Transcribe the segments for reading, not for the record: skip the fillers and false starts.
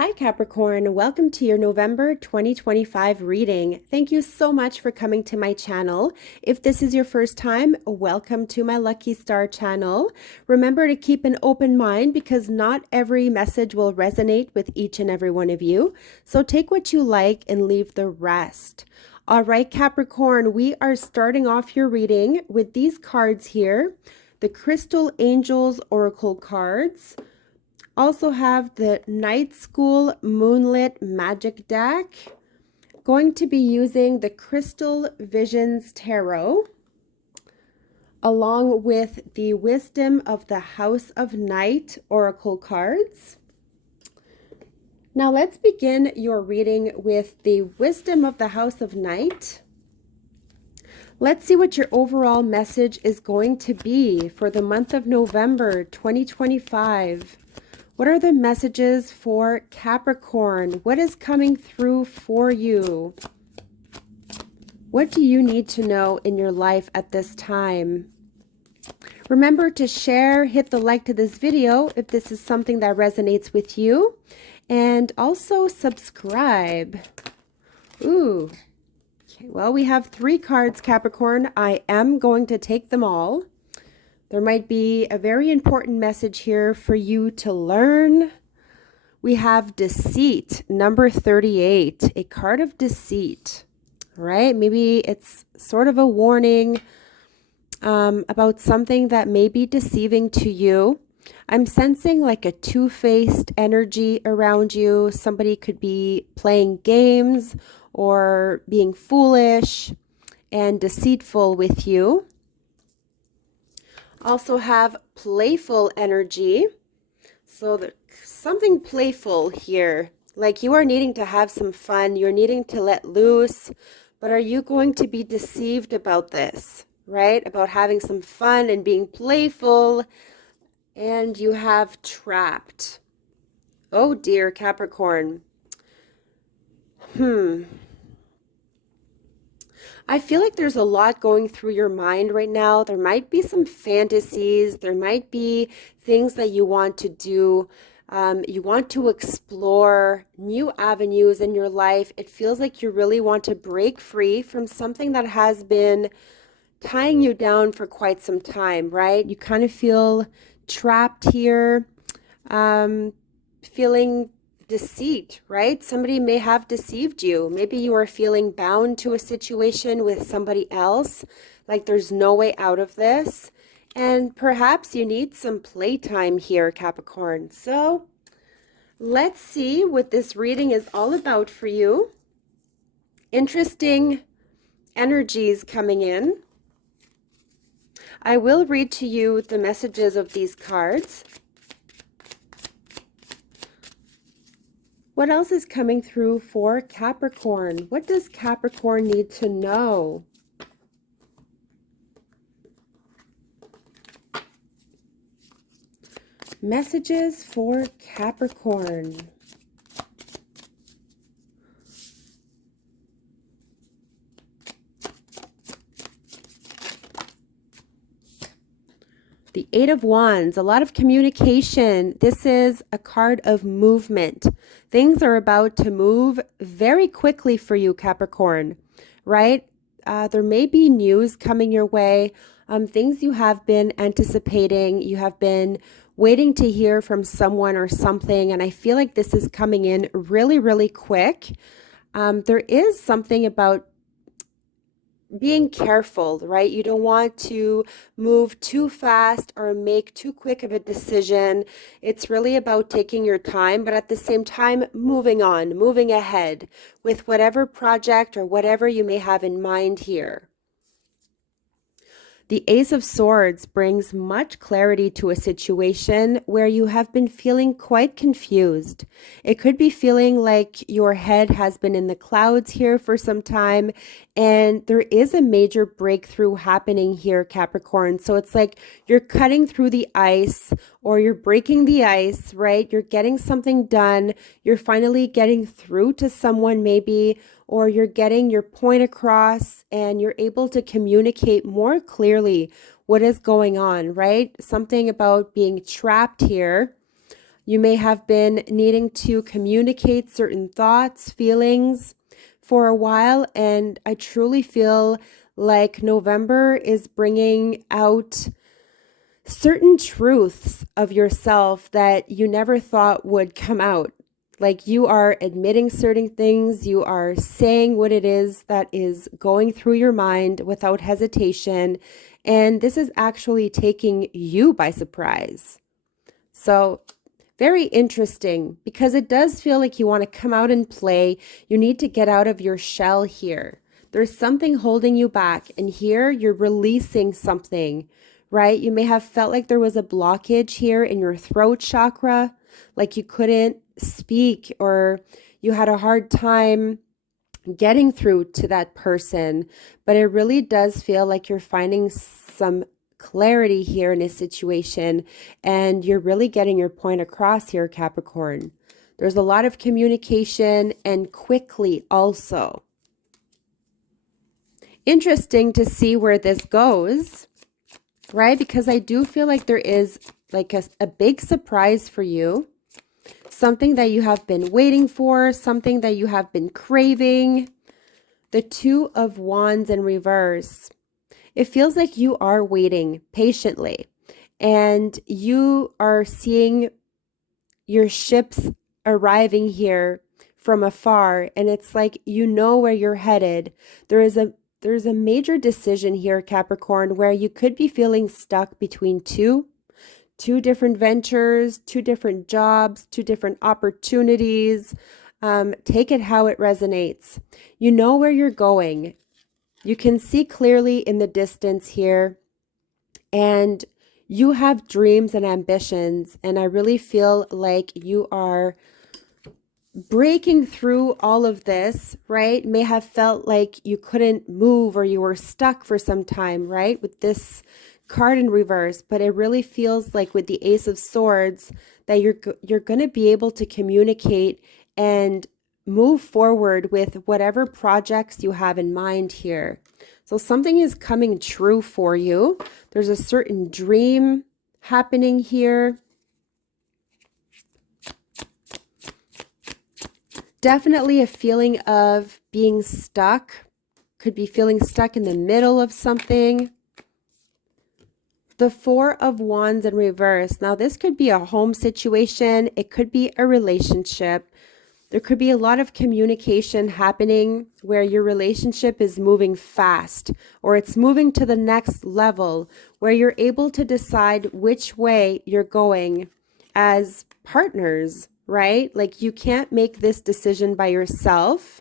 Hi Capricorn, welcome to your November 2025 reading. Thank you so much for coming to my channel. If this is your first time, welcome to my Lucky Star channel. Remember to keep an open mind because not every message will resonate with each and every one of you. So take what you like and leave the rest. All right, Capricorn, we are starting off your reading with these cards here, the Crystal Angels Oracle cards. Also have the Night School Moonlit Magic deck. Going to be using the Crystal Visions Tarot along with the Wisdom of the House of Night Oracle cards. Now let's begin your reading with the Wisdom of the House of Night. Let's see what your overall message is going to be for the month of November 2025. What are the messages for Capricorn? What is coming through for you? What do you need to know in your life at this time? Remember to share, hit the like to this video if this is something that resonates with you. And also subscribe. Ooh. Okay, well, we have 3 cards, Capricorn. I am going to take them all. There might be a very important message here for you to learn. We have Deceit, number 38, a card of deceit, right? Maybe it's sort of a warning about something that may be deceiving to you. I'm sensing like a two-faced energy around you. Somebody could be playing games or being foolish and deceitful with you. Also have playful energy. So there's something playful here. Like you are needing to have some fun. You're needing to let loose. But are you going to be deceived about this, right? About having some fun and being playful. And you have trapped. Oh dear, Capricorn. I feel like there's a lot going through your mind right now. There might be some fantasies. There might be things that you want to do. You want to explore new avenues in your life. It feels like you really want to break free from something that has been tying you down for quite some time, right? You kind of feel trapped here, feeling deceit, right? Somebody may have deceived you. Maybe you are feeling bound to a situation with somebody else, like there's no way out of this. And perhaps you need some playtime here, Capricorn. So let's see what this reading is all about for you. Interesting energies coming in. I will read to you the messages of these cards. What else is coming through for Capricorn? What does Capricorn need to know? Messages for Capricorn. The 8 of Wands, a lot of communication. This is a card of movement. Things are about to move very quickly for you, Capricorn, right? There may be news coming your way, things you have been anticipating. You have been waiting to hear from someone or something, and I feel like this is coming in really, really quick. There is something about being careful, right? You don't want to move too fast or make too quick of a decision. It's really about taking your time, but at the same time, moving on, moving ahead with whatever project or whatever you may have in mind here. The Ace of Swords brings much clarity to a situation where you have been feeling quite confused. It could be feeling like your head has been in the clouds here for some time, and there is a major breakthrough happening here, Capricorn. So it's like you're cutting through the ice or you're breaking the ice, right? You're getting something done. You're finally getting through to someone maybe, or you're getting your point across and you're able to communicate more clearly what is going on, right? Something about being trapped here. You may have been needing to communicate certain thoughts, feelings for a while, and I truly feel like November is bringing out certain truths of yourself that you never thought would come out. Like you are admitting certain things, you are saying what it is that is going through your mind without hesitation, and this is actually taking you by surprise. So, very interesting, because it does feel like you want to come out and play. You need to get out of your shell here. There's something holding you back, and here you're releasing something, right? You may have felt like there was a blockage here in your throat chakra, like you couldn't speak, or you had a hard time getting through to that person. But it really does feel like you're finding some clarity here in a situation, and you're really getting your point across here, Capricorn. There's a lot of communication, and quickly also. Interesting to see where this goes, right? Because I do feel like there is like a big surprise for you. Something that you have been waiting for, something that you have been craving. The Two of Wands in reverse. It feels like you are waiting patiently, and you are seeing your ships arriving here from afar, and it's like you know where you're headed. There's a major decision here, Capricorn, where you could be feeling stuck between two different ventures, two different jobs, two different opportunities. Take it how it resonates. You know where you're going. You can see clearly in the distance here, and you have dreams and ambitions, and I really feel like you are breaking through all of this, right? May have felt like you couldn't move, or you were stuck for some time, right? With this card in reverse, but it really feels like with the Ace of Swords that you're going to be able to communicate and move forward with whatever projects you have in mind here. So something is coming true for you. There's a certain dream happening here. Definitely a feeling of being stuck. Could be feeling stuck in the middle of something. The Four of Wands in reverse. Now this could be a home situation. It could be a relationship. There could be a lot of communication happening where your relationship is moving fast, or it's moving to the next level where you're able to decide which way you're going as partners, right? Like you can't make this decision by yourself.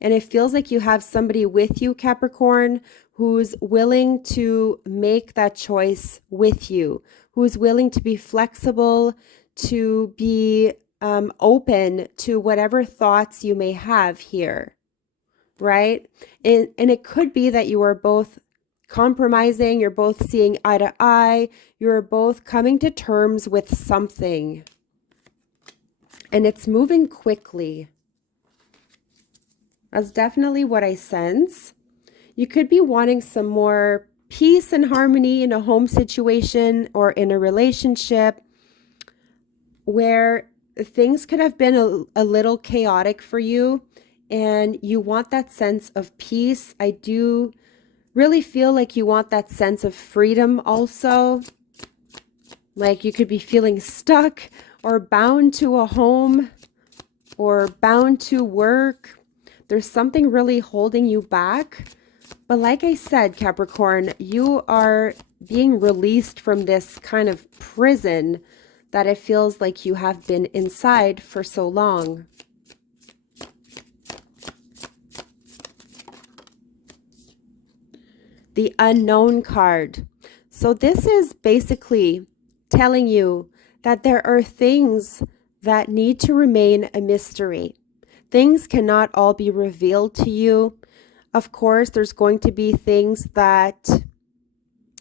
And it feels like you have somebody with you, Capricorn, who's willing to make that choice with you, who's willing to be flexible, to be open to whatever thoughts you may have here, right? And it could be that you are both compromising, you're both seeing eye to eye, you're both coming to terms with something. And it's moving quickly. That's definitely what I sense. You could be wanting some more peace and harmony in a home situation or in a relationship where things could have been a little chaotic for you, and you want that sense of peace. I do really feel like you want that sense of freedom also. Like you could be feeling stuck or bound to a home or bound to work. There's something really holding you back. But like I said, Capricorn, you are being released from this kind of prison that it feels like you have been inside for so long. The Unknown card. So this is basically telling you that there are things that need to remain a mystery. Things cannot all be revealed to you. Of course, there's going to be things that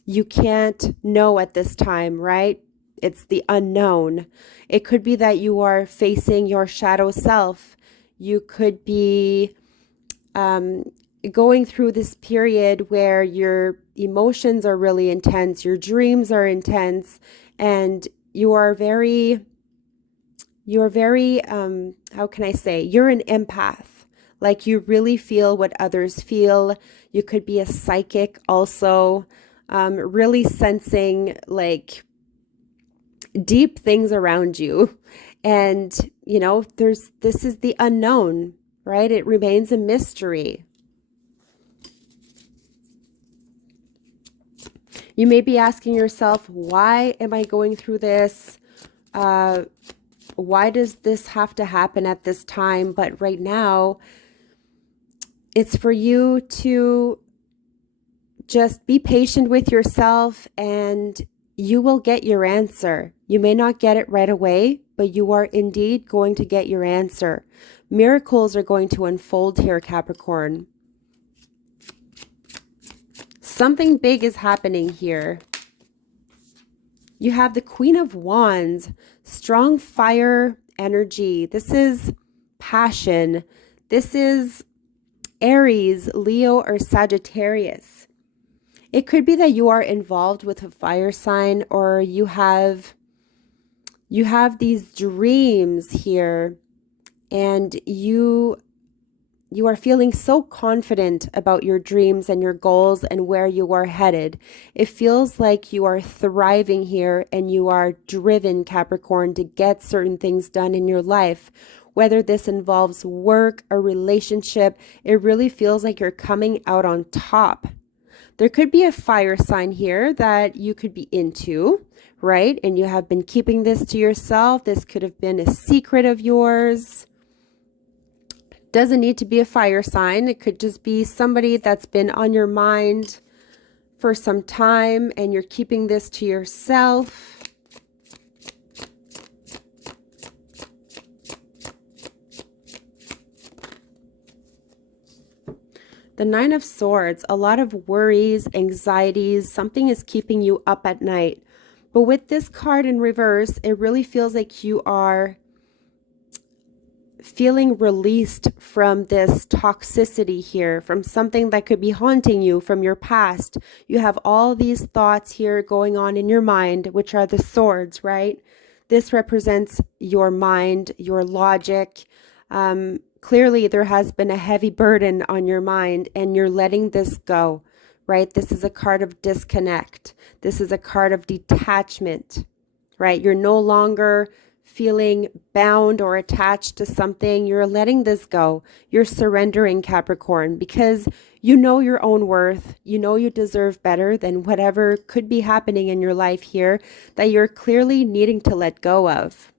you can't know at this time, right? It's the unknown. It could be that you are facing your shadow self. You could be going through this period where your emotions are really intense, your dreams are intense, and you are very You're very, how can I say, you're an empath. Like you really feel what others feel. You could be a psychic also, really sensing like deep things around you. And, this is the unknown, right? It remains a mystery. You may be asking yourself, why am I going through this? Why does this have to happen at this time? But right now, it's for you to just be patient with yourself and you will get your answer. You may not get it right away, but you are indeed going to get your answer. Miracles are going to unfold here, Capricorn. Something big is happening here. You have the Queen of Wands, strong fire energy. This is passion. This is Aries, Leo, or Sagittarius. It could be that you are involved with a fire sign, or you have these dreams here, and you are feeling so confident about your dreams and your goals and where you are headed. It feels like you are thriving here and you are driven, Capricorn, to get certain things done in your life. Whether this involves work, a relationship, it really feels like you're coming out on top. There could be a fire sign here that you could be into, right? And you have been keeping this to yourself. This could have been a secret of yours. Doesn't need to be a fire sign. It could just be somebody that's been on your mind for some time and you're keeping this to yourself. The Nine of Swords, a lot of worries, anxieties, something is keeping you up at night. But with this card in reverse, it really feels like you are feeling released from this toxicity here, from something that could be haunting you from your past. You have all these thoughts here going on in your mind, which are the swords, right? This represents your mind, your logic. Clearly, there has been a heavy burden on your mind and you're letting this go, right? This is a card of disconnect. This is a card of detachment, right? You're no longer feeling bound or attached to something. You're letting this go. You're surrendering, Capricorn, because you know your own worth. You know you deserve better than whatever could be happening in your life here that you're clearly needing to let go of.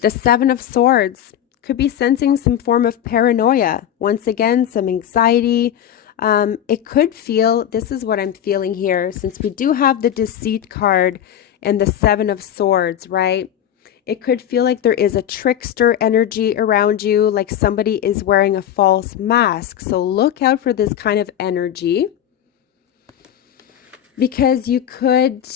The Seven of Swords could be sensing some form of paranoia. Once again, some anxiety. It could feel, this is what I'm feeling here, since we do have the Deceit card and the Seven of Swords, right? It could feel like there is a trickster energy around you, like somebody is wearing a false mask. So look out for this kind of energy, because you could,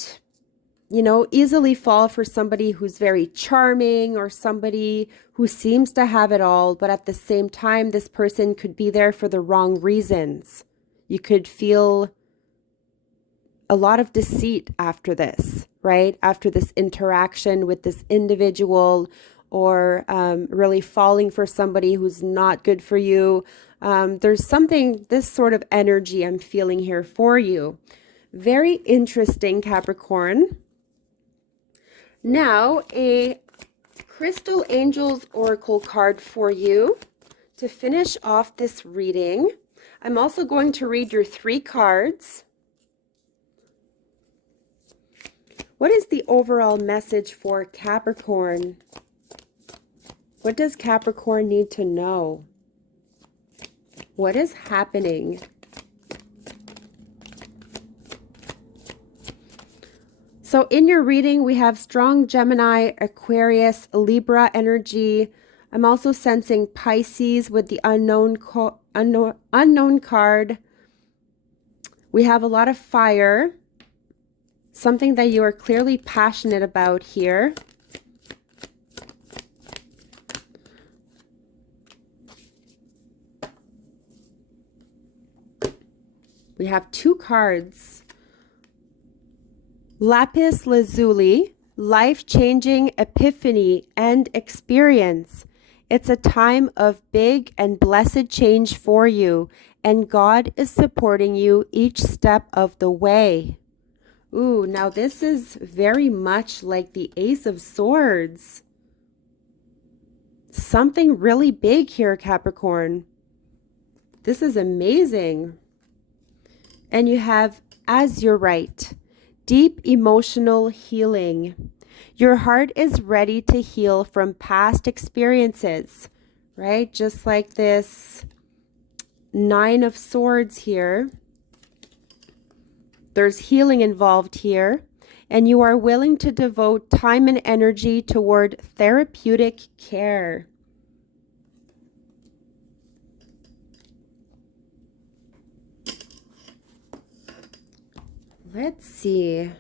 easily fall for somebody who's very charming or somebody who seems to have it all, but at the same time, this person could be there for the wrong reasons. You could feel a lot of deceit after this, right? After this interaction with this individual, or really falling for somebody who's not good for you. There's this sort of energy I'm feeling here for you. Very interesting, Capricorn. Now, a Crystal Angels Oracle card for you to finish off this reading. I'm also going to read your 3 cards. What is the overall message for Capricorn? What does Capricorn need to know? What is happening? So in your reading, we have strong Gemini, Aquarius, Libra energy. I'm also sensing Pisces with the unknown card. We have a lot of fire, something that you are clearly passionate about here. We have 2 cards. Lapis lazuli, life-changing epiphany and experience. It's a time of big and blessed change for you, and God is supporting you each step of the way. Ooh, now this is very much like the Ace of Swords. Something really big here, Capricorn. This is amazing. And you have, as you're right, deep emotional healing. Your heart is ready to heal from past experiences, right? Just like this Nine of Swords here. There's healing involved here, and you are willing to devote time and energy toward therapeutic care. Let's see.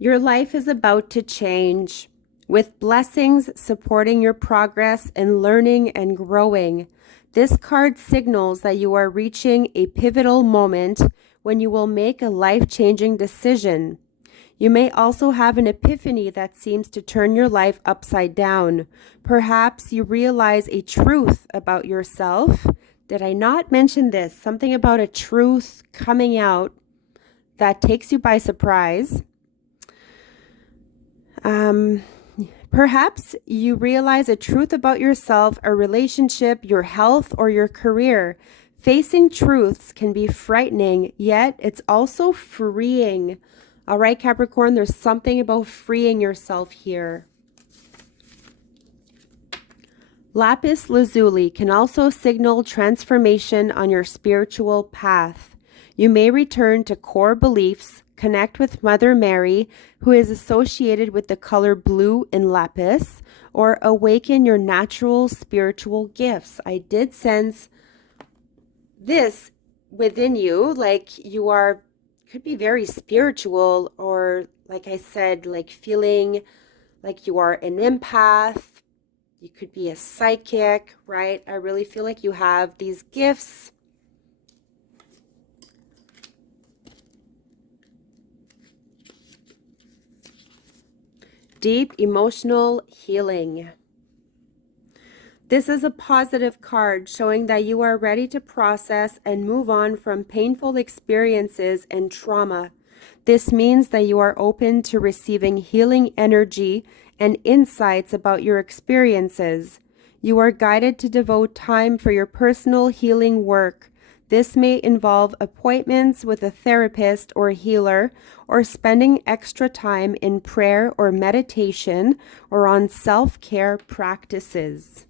Your life is about to change, with blessings supporting your progress in learning and growing. This card signals that you are reaching a pivotal moment when you will make a life-changing decision. You may also have an epiphany that seems to turn your life upside down. Perhaps you realize a truth about yourself. Did I not mention this? Something about a truth coming out that takes you by surprise. Perhaps you realize a truth about yourself, a relationship, your health, or your career. Facing truths can be frightening, yet it's also freeing. All right, Capricorn, there's something about freeing yourself here. Lapis lazuli can also signal transformation on your spiritual path. You may return to core beliefs, connect with Mother Mary, who is associated with the color blue in lapis, or awaken your natural spiritual gifts. I did sense this within you, like you are, could be very spiritual, or like I said, like feeling like you are an empath. You could be a psychic, right? I really feel like you have these gifts. Deep emotional healing. This is a positive card showing that you are ready to process and move on from painful experiences and trauma. This means that you are open to receiving healing energy and insights about your experiences. You are guided to devote time for your personal healing work. This may involve appointments with a therapist or healer, or spending extra time in prayer or meditation, or on self-care practices.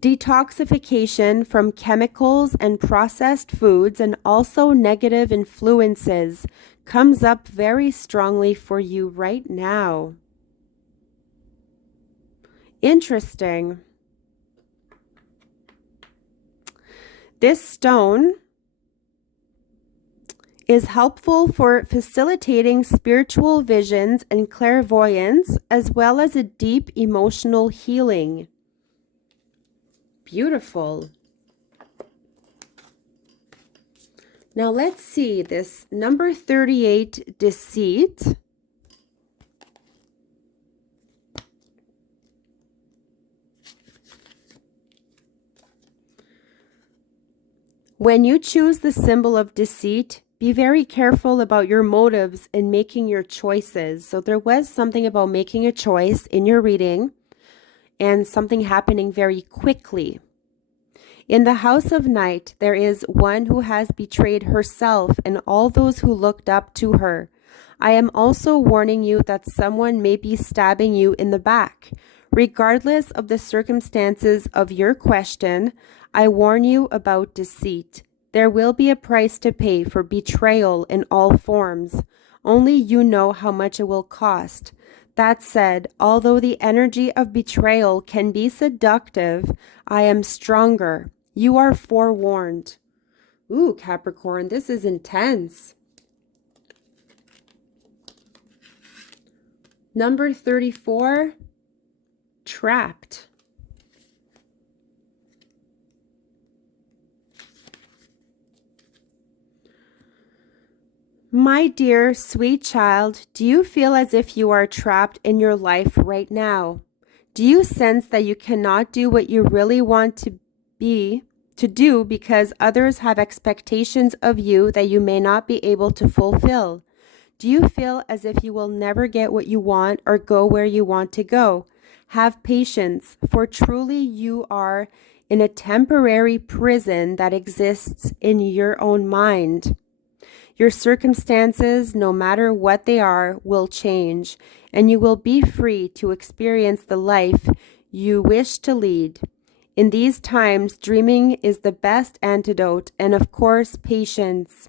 Detoxification from chemicals and processed foods and also negative influences comes up very strongly for you right now. Interesting. This stone is helpful for facilitating spiritual visions and clairvoyance, as well as a deep emotional healing. Beautiful. Now let's see this number 38, deceit. When you choose the symbol of deceit, be very careful about your motives in making your choices. So there was something about making a choice in your reading and something happening very quickly. In the house of night, there is one who has betrayed herself and all those who looked up to her. I am also warning you that someone may be stabbing you in the back. Regardless of the circumstances of your question, I warn you about deceit. There will be a price to pay for betrayal in all forms. Only you know how much it will cost. That said, although the energy of betrayal can be seductive, I am stronger. You are forewarned. Ooh, Capricorn, this is intense. Number 34. trapped. My dear, sweet child, do you feel as if you are trapped in your life right now? Do you sense that you cannot do what you really want to do because others have expectations of you that you may not be able to fulfill? Do you feel as if you will never get what you want or go where you want to go? Have patience, for truly you are in a temporary prison that exists in your own mind. Your circumstances, no matter what they are, will change, and you will be free to experience the life you wish to lead. In these times, dreaming is the best antidote, and of course, patience.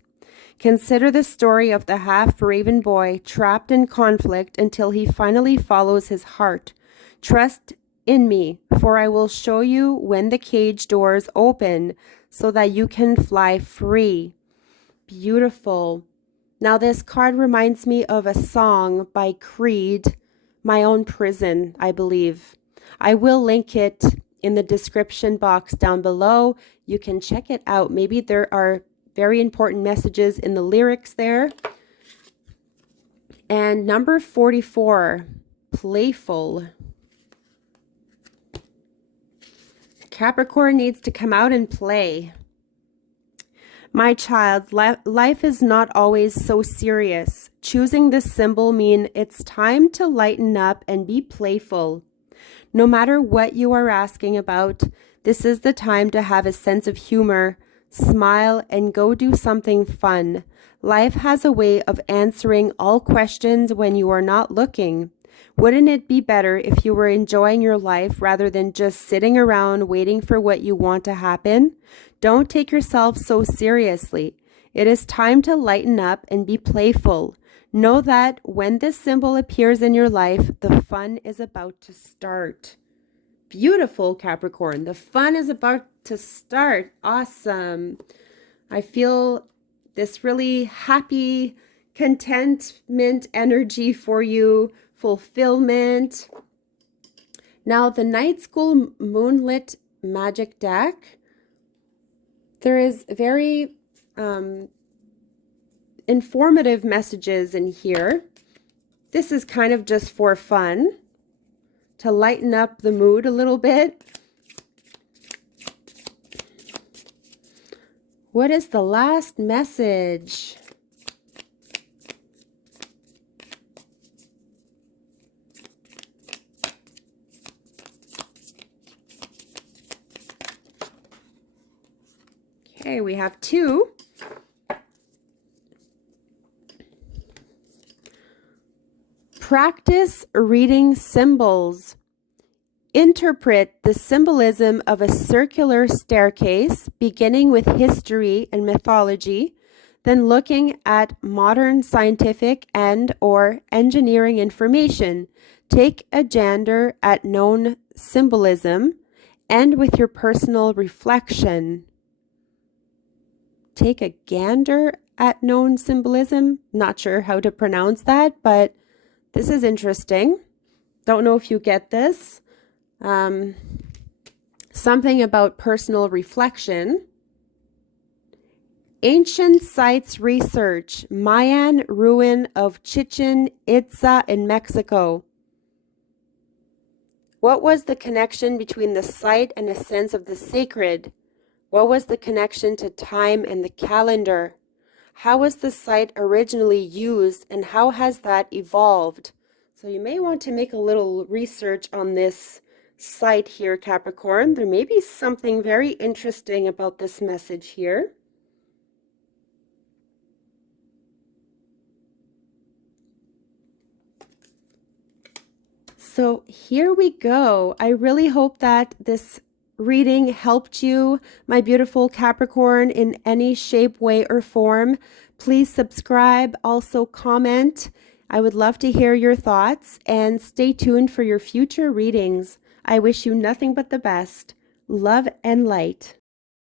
Consider the story of the half-raven boy trapped in conflict until he finally follows his heart. Trust in me, for I will show you when the cage doors open so that you can fly free. Beautiful. Now this card reminds me of a song by Creed, My Own Prison, I believe. I will link it in the description box down below. You can check it out. Maybe there are very important messages in the lyrics there. And number 44, playful. Capricorn needs to come out and play. My child, life is not always so serious. Choosing this symbol means it's time to lighten up and be playful. No matter what you are asking about, this is the time to have a sense of humor, smile, and go do something fun. Life has a way of answering all questions when you are not looking. Wouldn't it be better if you were enjoying your life rather than just sitting around waiting for what you want to happen? Don't take yourself so seriously. It is time to lighten up and be playful. Know that when this symbol appears in your life, the fun is about to start. Beautiful, Capricorn. The fun is about to start. Awesome. I feel this really happy, contentment energy for you, fulfillment. Now, the Night School Moonlit Magic deck, there is very informative messages in here. This is kind of just for fun, to lighten up the mood a little bit. What is the last message? Okay, we have two. Practice reading symbols. Interpret the symbolism of a circular staircase, beginning with history and mythology, then looking at modern scientific and/or engineering information. Take a gander at known symbolism, and with your personal reflection. Take a gander at known symbolism. Not sure how to pronounce that, but this is interesting. Don't know if you get this. Something about personal reflection. Ancient sites research. Mayan ruin of Chichen Itza in Mexico. What was the connection between the site and a sense of the sacred? What was the connection to time and the calendar? How was the site originally used and how has that evolved? So you may want to make a little research on this site here, Capricorn. There may be something very interesting about this message here. So here we go. I really hope that this reading helped you, my beautiful Capricorn, in any shape, way, or form. Please subscribe, also comment. I would love to hear your thoughts, and stay tuned for your future readings. I wish you nothing but the best. Love and light.